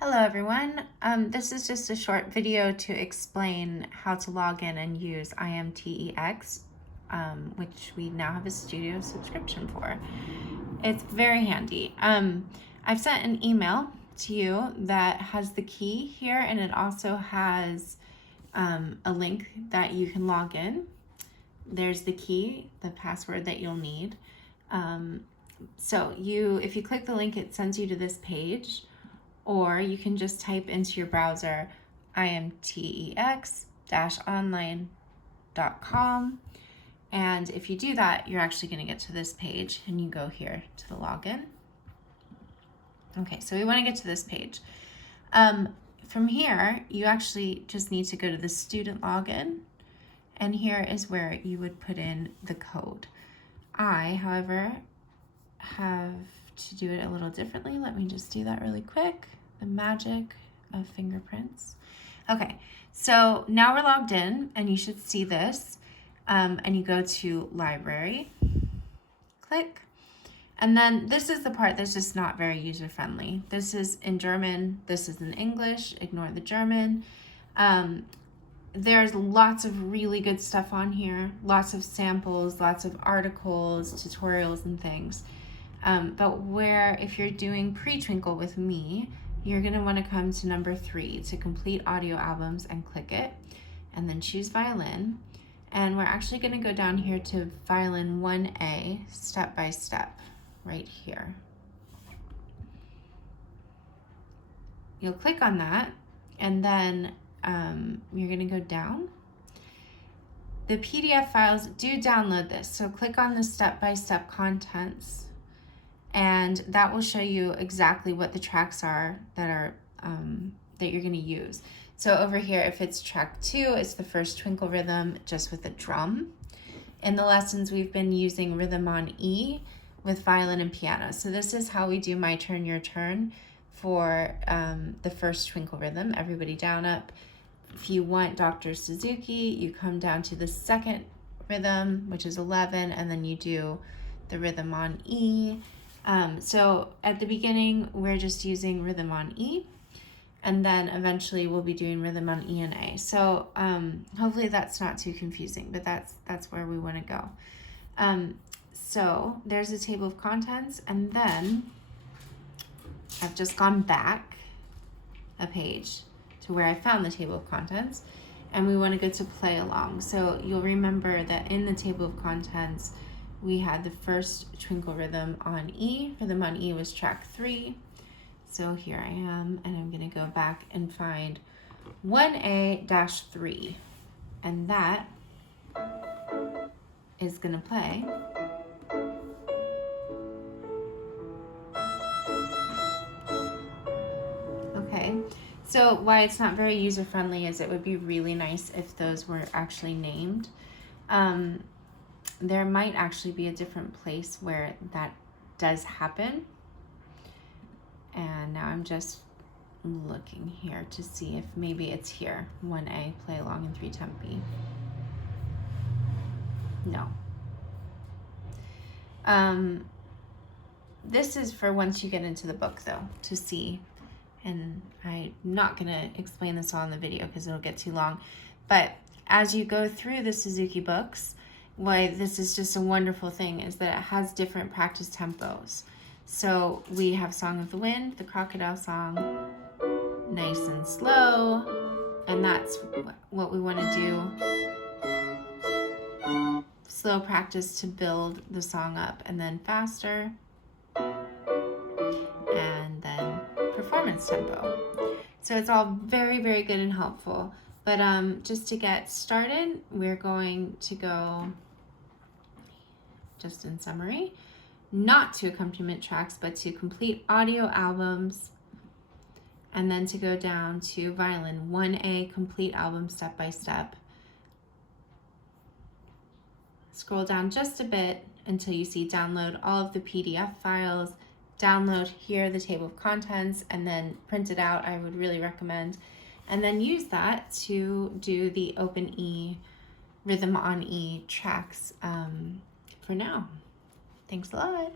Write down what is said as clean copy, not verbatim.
Hello everyone. This is just a short video to explain how to log in and use IMTEX, which we now have a studio subscription for. It's very handy. I've sent an email to you that has the key here, and it also has a link that you can log in. There's the key, the password that you'll need. If you click the link, it sends you to this page. Or you can just type into your browser imtex-online.com. And if you do that, you're actually going to get to this page, and you go here to the login. Okay, so we want to get to this page. From here, you actually just need to go to the student login, and here is where you would put in the code. I, however, have to do it a little differently. Let me just do that really quick. The magic of fingerprints. Okay, so now we're logged in, and you should see this. And you go to library, click, and then this is the part that's just not very user-friendly. This is in German, this is in English, ignore the German. There's lots of really good stuff on here, lots of samples, lots of articles, tutorials, and things. But if you're doing PreTwinkle with me, you're going to want to come to number 3 to complete audio albums and click it, and then choose violin. And we're actually going to go down here to violin 1A, step by step, right here. You'll click on that, and then you're going to go down. The PDF files do download this, so click on the step-by-step contents, and that will show you exactly what the tracks are that you're going to use. So over here, if it's track 2, it's the first twinkle rhythm just with a drum. In the lessons, we've been using rhythm on E with violin and piano. So this is how we do My Turn, Your Turn for the first twinkle rhythm, everybody down, up. If you want Dr. Suzuki, you come down to the second rhythm, which is 11, and then you do the rhythm on E. So at the beginning, we're just using rhythm on E, and then eventually we'll be doing rhythm on E and A. So hopefully that's not too confusing, but that's where we want to go. So there's a table of contents, and then I've just gone back a page to where I found the table of contents, and we want to go to play along. So you'll remember that in the table of contents, we had the first twinkle rhythm on E. Rhythm on E was track 3. So here I am, and I'm going to go back and find 1A-3, and that is going to play. Okay, so why it's not very user-friendly is it would be really nice if those were actually named. There might actually be a different place where that does happen. And now I'm just looking here to see if maybe it's here. 1A, play along in 3 tempi. No. This is for once you get into the book, though, to see. And I'm not going to explain this all in the video because it'll get too long. But as you go through the Suzuki books, why this is just a wonderful thing is that it has different practice tempos. So we have Song of the Wind, the crocodile song, nice and slow, and that's what we want to do. Slow practice to build the song up, and then faster, and then performance tempo. So it's all very, very good and helpful. But just to get started, we're going to go, just in summary, not to accompaniment tracks, but to complete audio albums, and then to go down to violin 1A, complete album step by step. Scroll down just a bit until you see download all of the PDF files, download here the table of contents, and then print it out. I would really recommend. And then use that to do the open E, rhythm on E tracks for now. Thanks a lot.